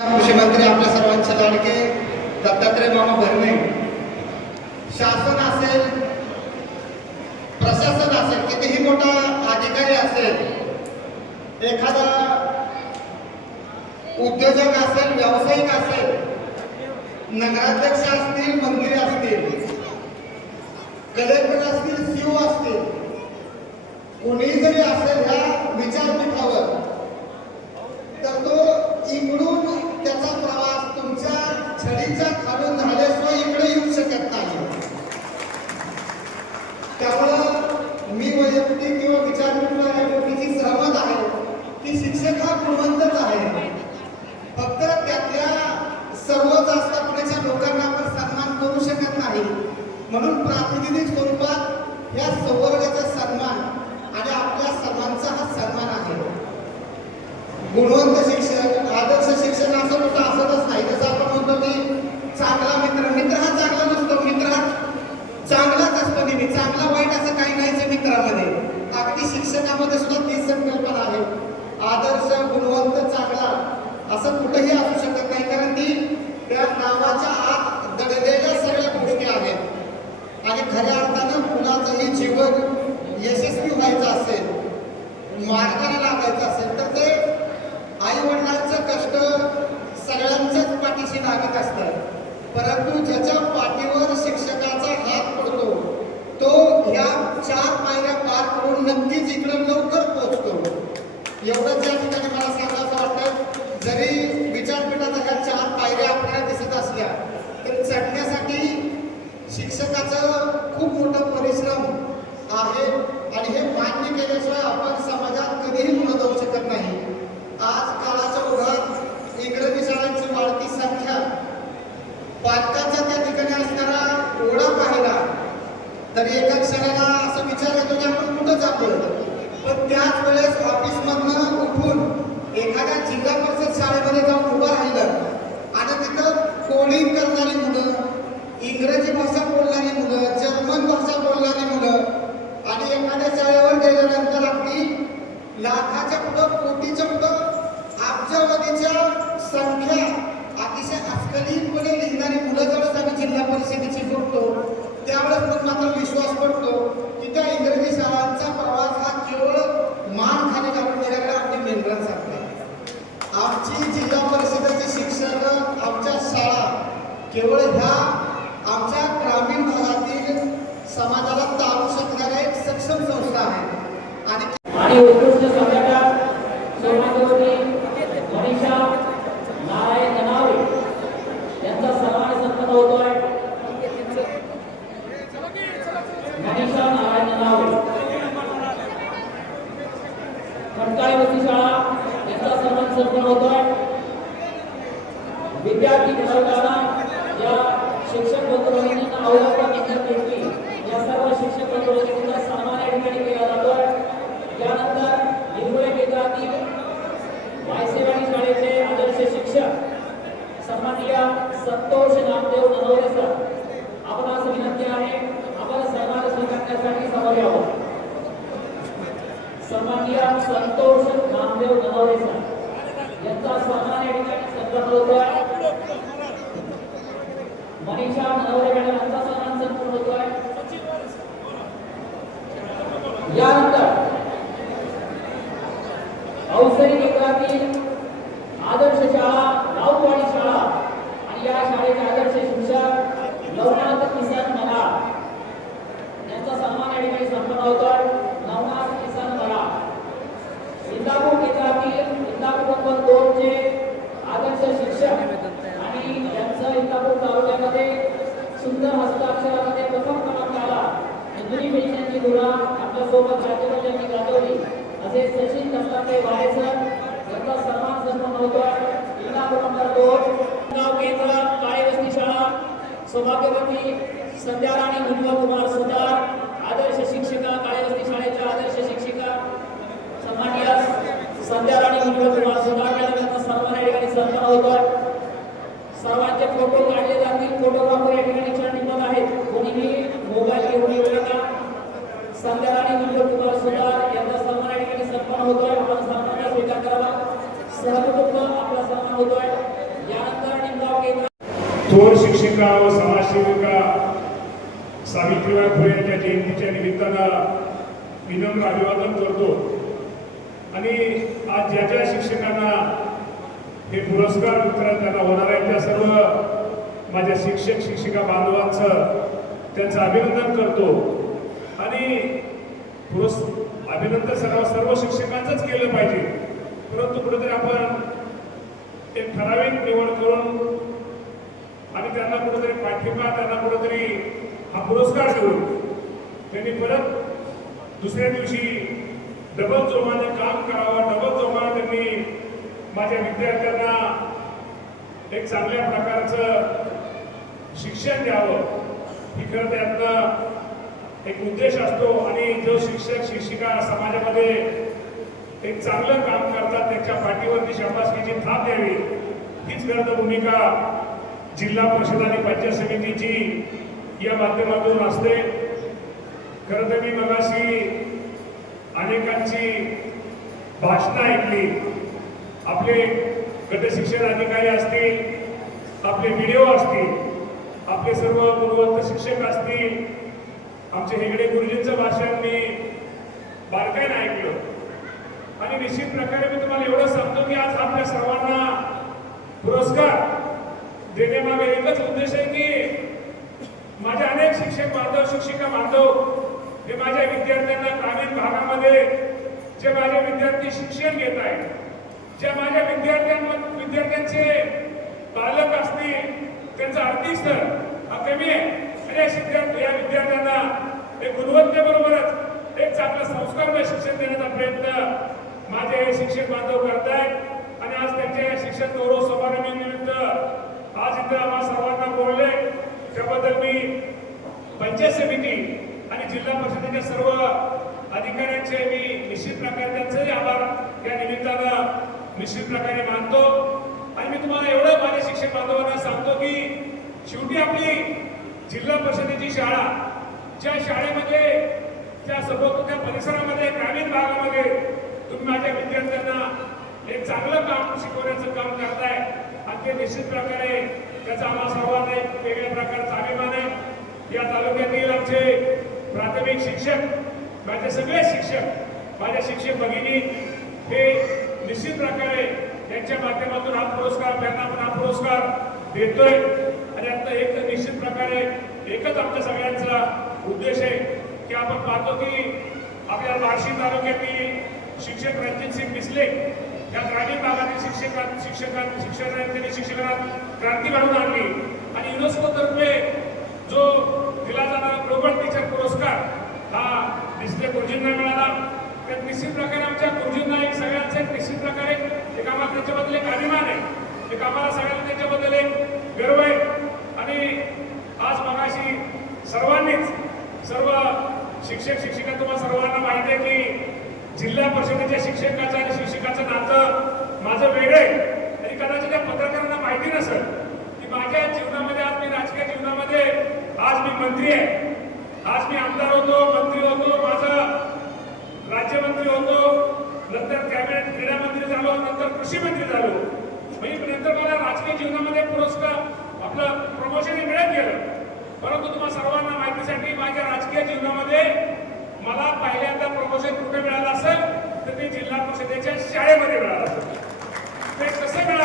कृषी मंत्री आपल्या सर्वांचे लाडके दत्तात्रय मामा भरणे, शासन असेल, प्रशासन असेल, कितीही मोठा अधिकारी असेल, एखादा उद्योजक असेल, व्यावसायिक असेल, नगराध्यक्ष असतील, मंत्री असतील, कलेक्टर असतील, सीओ असतील, कोणीही जरी असेल ह्या विचारपीठावर, तर तो इकडून त्याचा प्रवास तुमच्या छडीच्या खालून झाल्याशिवाय इकडे येऊ शकत नाही. त्यामुळं मी वैयक्तिक किंवा विचारपीठाला या गोष्टीची सहमत आहे की शिक्षक हा गुणवंतच आहे. फक्त त्यातल्या सर्व जास्तपणाच्या लोकांना आपण सन्मान करू शकत नाही. म्हणून प्रातिनिधिक स्वरूपात या संवर्गाचा सन्मान आणि आपल्या सर्वांचा हा सन्मान आहे. गुणवंत शिक्षक, आदर्श शिक्षक असं कुठं असतच नाही. जसं आपण म्हणतो की चांगला मित्र हा चांगला नसतो, मित्र हा चांगलाच असतो नेहमी. चांगला वाईट असं काही नाहीच मित्रामध्ये. अगदी शिक्षकामध्ये सुद्धा तीच संकल्पना आहे. आदर्श, गुणवंत, चांगला असं कुठेही असू शकत नाही, कारण ती त्या नावाच्या आत दडलेल्या सगळ्या गोष्टी आहेत. आणि खऱ्या अर्थानं कुणाचंही जीवन यशस्वी व्हायचं असेल, मार्गाला लागायचं असेल, तर ते आई वडिलांचं कष्ट सगळ्यांच्याच पाठीशी लागत असतात. परंतु ज्याच्या पाठीवर शिक्षकाचा हात पडतो तो ह्या 4 पायऱ्या पार करून नक्कीच इकडे लवकर पोहोचतो. एवढंच या ठिकाणी मला सांगायचं वाटतं. जरी विचारपीठाच्या ह्या 4 पायऱ्या आपल्याला दिसत असल्या तर चढण्यासाठी शिक्षकाचं खूप मोठा परिश्रम आहे आणि हे मान्य केल्याशिवाय आपण समाजात कधीही पुढे जाऊ शकत नाही. आज काळाच्या ओघात इंग्रजी शाळांची वाढती संख्या, पालकांचा त्या ठिकाणी असणारा ओढा पाहिला तर एका क्षणाला असं विचार येतो की आपण कुठं जातोय. पण त्याच वेळेस ऑफिसमधनं उठून एखाद्या जिल्हा परिषद शाळेमध्ये जाऊन उभं राहिलं आणि तिथं कोडिंग करणारी मुलं, इंग्रजी भाषा बोलणारी मुलं, जर्मन भाषा बोलणारी मुलं आणि एखाद्या शाळेवर गेल्यानंतर अगदी लाखाच्या पुढं, कोटीच्या पुढं, अब्जावधीच्या संख्या अतिशय अस्खलितपणे लिहिणारी मुलं ज्यावेळेस आम्ही जिल्हा परिषदेची बघतो त्यावेळेस पण मात्र विश्वास पडतो की त्या इंग्रजी शाळांचा प्रवास हा केवळ मान खाली घालून गेल्याकडे अगदी मेंढरांसारखा आहे. आमची जिल्हा परिषदेचे शिक्षक, आमच्या शाळा केवळ ह्या आमच्या ग्रामीण भागातील समाजाला तारू शकणाऱ्या एक सक्षम संस्था आहे. आणि उत्कृष्ट सभ्यता सोमादेवी मनीषा नारायण ननावे यांचा सन्मान संपन्न होतोय. मनीषा नारायण ननावे, खडकाळे वसती शाळा यांचा सन्मान संपन्न होतोय. विद्यार्थी घडवताना या शिक्षक बंधूंना अवलंबून घेतली या सर्व शिक्षक बंधूंचा सन्मान या ठिकाणी केला जातोय. त्यानंतर हिंगोली केंद्रातील वायसेवाडी शाळेचे आदर्श शिक्षक सन्माननीय संतोष नामदेव ननवरे सर, आपणास विनंती आहे आपण सन्मान स्वीकारण्यासाठी समोर यावं. सन्माननीय संतोष नामदेव ननवरे सर यांचा सन्मान या ठिकाणी संपन्न होतोय. मनीषा ननवरे मॅडम यांचा सन्मान संपन्न होतोय. यानंतर अवसरी केंद्रातील आदर्श शाळा राऊतवाडी शाळा आणि या शाळेचे आदर्श शिक्षक नवनाथ किसन मराळ यांचा सन्मान या ठिकाणी संपन्न होतोय. नवनाथ किसन मराळ. इंदापूर केंद्रातील इंदापूर नंबर 2 चे आदर्श शिक्षक आणि यांचं इंदापूर तालुक्यामध्ये सुंदर हस्ताक्षरामध्ये प्रथम क्रमांक आला. जुनी पेन्शनची धुरा आपल्या सोबत राज्यमंत्र्यांनी गाजवली असे सचिन दत्तात्रय वारेसर यांचा सन्मान संपन्न होतोय. इंदापूर नंबर 2 गाव केंद्र काळे वस्ती शाळा सौभाग्यवती संध्याराणी मुनवर कुमार सुतार, आदर्श शिक्षिका काळे वस्ती शाळेच्या आदर्श शिक्षिका सन्माननीय संध्याराणी मुनवर कुमार सुतार यांचा सन्मान या ठिकाणी संपन्न होतोय. सर्वांचे फोटो काढले जातील. फोटोग्राफर या ठिकाणी क्षण आहेत. कोणीही मोबाईल घेऊन येऊ नका. संध्याराणी मुनवर कुमार सुतार यांचा सन्मान या ठिकाणी संपन्न होतोय. आपण सन्मानाचा स्वीकार करावा. सहकुटुंब आपला सन्मान होतोय. थोर शिक्षिका व समाजसेविका सावित्रीबाई फुले यांच्या जयंतीच्या निमित्तानं विनम्र अभिवादन करतो. आणि आज ज्या ज्या शिक्षकांना हे पुरस्कार वितरण त्यांना होणार आहे त्या सर्व माझ्या शिक्षक शिक्षिका बांधवांचं त्यांचं अभिनंदन करतो. आणि अभिनंदन सर्व शिक्षकांचंच केलं पाहिजे, परंतु कुठेतरी आपण एक ठराविक निवड करून आणि त्यांना कुठेतरी पाठिंबा, त्यांना कुठेतरी हा पुरस्कार देऊन त्यांनी परत दुसऱ्या दिवशी डबल जोमाने काम करावं, डबल जोमाने त्यांनी माझ्या विद्यार्थ्यांना एक चांगल्या प्रकारचं शिक्षण द्यावं, ही खरं त्यातनं एक उद्देश असतो. आणि जो शिक्षक शिक्षिका समाजामध्ये एक चांगलं काम करतात त्यांच्या पाठीवरती शाबासकीची थाप द्यावी, हीच खरं तर भूमिका जिल्हा परिषद आणि पंचायत समितीची या माध्यमातून असते. खरं तर मी मगाशी अनेकांची भाषणं ऐकली. आपले गट शिक्षण अधिकारी असतील, आपले व्हिडिओ असतील, आपले सर्व गुणवंत शिक्षक असतील, आमचे हेगडे गुरुजींचं भाषण मी बारकाईने ऐकलं. आणि निश्चित प्रकारे मी तुम्हाला एवढं सांगतो की आज आपल्या सर्वांना पुरस्कार देण्यामागे एकच उद्देश आहे की माझे अनेक शिक्षक बांधव, शिक्षिका बांधव हे माझ्या विद्यार्थ्यांना ग्रामीण भागामध्ये जे माझे विद्यार्थी शिक्षण घेत आहेत, ज्या माझ्या विद्यार्थ्यांचे पालक असतील, त्यांचा आर्थिक स्तर हा कमी आहे, आणि या विद्यार्थ्यांना एक गुणवत्तेबरोबरच एक चांगलं संस्कारमय शिक्षण देण्याचा प्रयत्न माझे हे शिक्षक बांधव करतायत. आणि आज त्यांच्या शिक्षक गौरव समारंभानिमित्त आज इथं आम्हा सर्वांना बोलले, त्याबद्दल मी पंचायत समिती आणि जिल्हा परिषदेच्या सर्व अधिकाऱ्यांचे मी निश्चित प्रकारे त्यांचेही आभार या निमित्तानं निश्चित प्रकारे मानतो. आणि मी तुम्हाला एवढं माझ्या शिक्षक बांधवांना सांगतो की शेवटी आपली जिल्हा परिषदेची शाळा, ज्या शाळेमध्ये त्या सभोवतालच्या परिसरामध्ये ग्रामीण भागामध्ये तुम्ही माझ्या विद्यार्थ्यांना एक चांगलं काम शिकवण्याचं काम करताय, आणि ते निश्चित प्रकारे त्याचा आम्हा सर्वांना एक वेगळ्या प्रकारचा अभिमान आहे. या तालुक्यातील आमचे प्राथमिक शिक्षक, माझे सगळे शिक्षक, माझ्या शिक्षक भगिनी हे निश्चित प्रकारे त्यांच्या माध्यमातून हा पुरस्कार, त्यांना आपण हा पुरस्कार देतोय. आणि आता एक निश्चित प्रकारे एकच आमच्या सगळ्यांचा उद्देश आहे की आपण पाहतो की आपल्या बार्शी तालुक्यातील शिक्षक रणजित सिंग मिसले या ग्रामीण भागातील शिक्षकांना क्रांती घडवून आणली. आणि युनेस्को तर्फे जो दिला जाणारा ग्लोबल टीचर पुरस्कार हा मिसले गुरुजींना मिळाला. तर निश्चित प्रकारे आमच्या गुरुजींना एक सगळ्यांचा एक निश्चित प्रकारे एक आम्हाला त्याच्याबद्दल एक अभिमान आहे, एक आम्हाला सगळ्यांना त्याच्याबद्दल एक गर्व आहे. आणि आज मगाशी सर्व शिक्षक शिक्षिका तुम्हाला सर्वांना माहिती आहे की जिल्हा परिषदेच्या शिक्षकाचं आणि शिक्षकाचं नातं माझं वेगळं आहे. आणि कदाचित त्या पत्रकारांना माहिती नसेल की माझ्या जीवनामध्ये, आज मी राजकीय जीवनामध्ये, आज मी मंत्री आहे, आज मी आमदार होतो, मंत्री होतो, माझं राज्यमंत्री होतो, नंतर कॅबिनेट क्रीडा मंत्री झालो, नंतर कृषी मंत्री झालो. म्हणजे नंतर मला राजकीय जीवनामध्ये पुरस्कार आपलं प्रमोशन मिळत गेलं. परंतु तुम्हाला सर्वांना माहितीसाठी माझ्या राजकीय जीवनामध्ये मला पहिल्यांदा प्रमोशन कुठे मिळालं असेल तर ते जिल्हा परिषदेच्या शाळेमध्ये मिळालं असेल. ते कसं मिळालं?